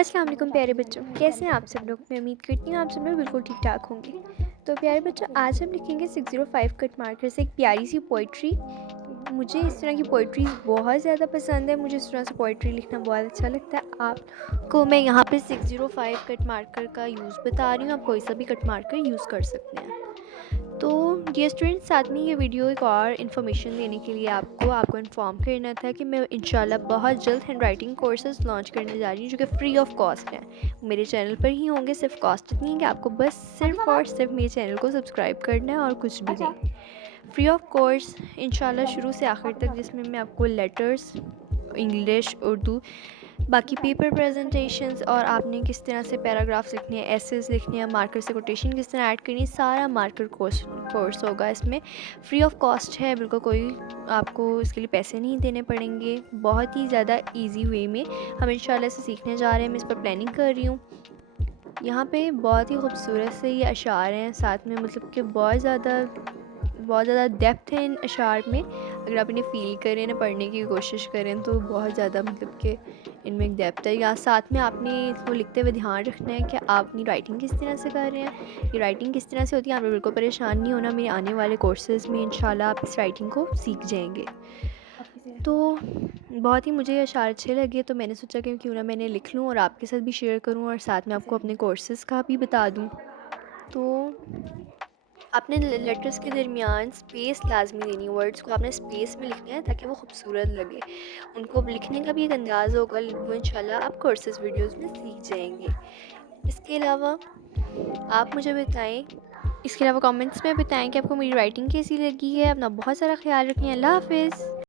السلام علیکم پیارے بچوں، کیسے ہیں آپ سب لوگ؟ میں امید کرتی ہوں آپ سب لوگ بالکل ٹھیک ٹھاک ہوں گے۔ تو پیارے بچوں، آج ہم لکھیں گے 605 کٹ مارکر سے ایک پیاری سی پوئٹری۔ مجھے اس طرح کی پوئٹریز بہت زیادہ پسند ہے، مجھے اس طرح سے پوئٹری لکھنا بہت اچھا لگتا ہے۔ آپ کو میں یہاں پہ 605 کٹ مارکر کا یوز بتا رہی ہوں، آپ کوئی سا بھی کٹ مارکر یوز کر سکتے ہیں۔ تو ڈیئر اسٹوڈنٹس، ساتھ میں یہ ویڈیو ایک اور انفارمیشن دینے کے لیے آپ کو انفارم کرنا تھا کہ میں انشاءاللہ بہت جلد ہینڈ رائٹنگ کورسز لانچ کرنے جا رہی ہوں جو کہ فری آف کاسٹ ہیں۔ میرے چینل پر ہی ہوں گے، صرف کاسٹ اتنی ہے کہ آپ کو بس صرف اور صرف میرے چینل کو سبسکرائب کرنا ہے اور کچھ بھی نہیں۔ فری آف کورس انشاءاللہ شروع سے آخر تک، جس میں میں آپ کو لیٹرز، انگلش، اردو، باقی پیپر پریزنٹیشنز اور آپ نے کس طرح سے پیراگرافس لکھنے ہیں، ایسیز لکھنے ہیں، مارکر سے کوٹیشن کس طرح ایڈ کرنی ہے، سارا مارکر کورس ہوگا۔ اس میں فری آف کاسٹ ہے، بالکل کوئی آپ کو اس کے لیے پیسے نہیں دینے پڑیں گے۔ بہت ہی زیادہ ایزی وے میں ہم انشاءاللہ اسے سیکھنے جا رہے ہیں، میں اس پر پلاننگ کر رہی ہوں۔ یہاں پہ بہت ہی خوبصورت سے یہ اشعار ہیں، ساتھ میں مطلب کہ بہت زیادہ ڈیپتھ ہے ان اشعار میں۔ اگر آپ انہیں فیل کریں نا، پڑھنے کی کوشش کریں تو بہت زیادہ مطلب کہ ان میں ایک ڈیپتھ ہے۔ یا ساتھ میں آپ نے اس کو لکھتے ہوئے دھیان رکھنا ہے کہ آپ اپنی رائٹنگ کس طرح سے کر رہے ہیں، یہ رائٹنگ کس طرح سے ہوتی ہے۔ آپ نے بالکل پریشان نہیں ہونا، میرے آنے والے کورسز میں انشاءاللہ آپ اس رائٹنگ کو سیکھ جائیں گے۔ تو بہت ہی مجھے اشعار اچھے لگے، تو میں نے سوچا کہ کیوں نہ میں نے لکھ لوں اور آپ کے ساتھ بھی شیئر کروں، اور ساتھ میں آپ کو اپنے کورسز کا بھی بتا دوں۔ تو آپ نے لیٹرز کے درمیان سپیس لازمی دینی ہے، ورڈز کو آپ نے سپیس میں لکھنا ہے تاکہ وہ خوبصورت لگے۔ ان کو لکھنے کا بھی ایک انداز ہوگا، وہ انشاءاللہ آپ کورسز ویڈیوز میں سیکھ جائیں گے۔ اس کے علاوہ آپ مجھے بتائیں، اس کے علاوہ کامنٹس میں بتائیں کہ آپ کو میری رائٹنگ کیسی لگی ہے۔ اپنا بہت سارا خیال رکھیں۔ اللہ حافظ۔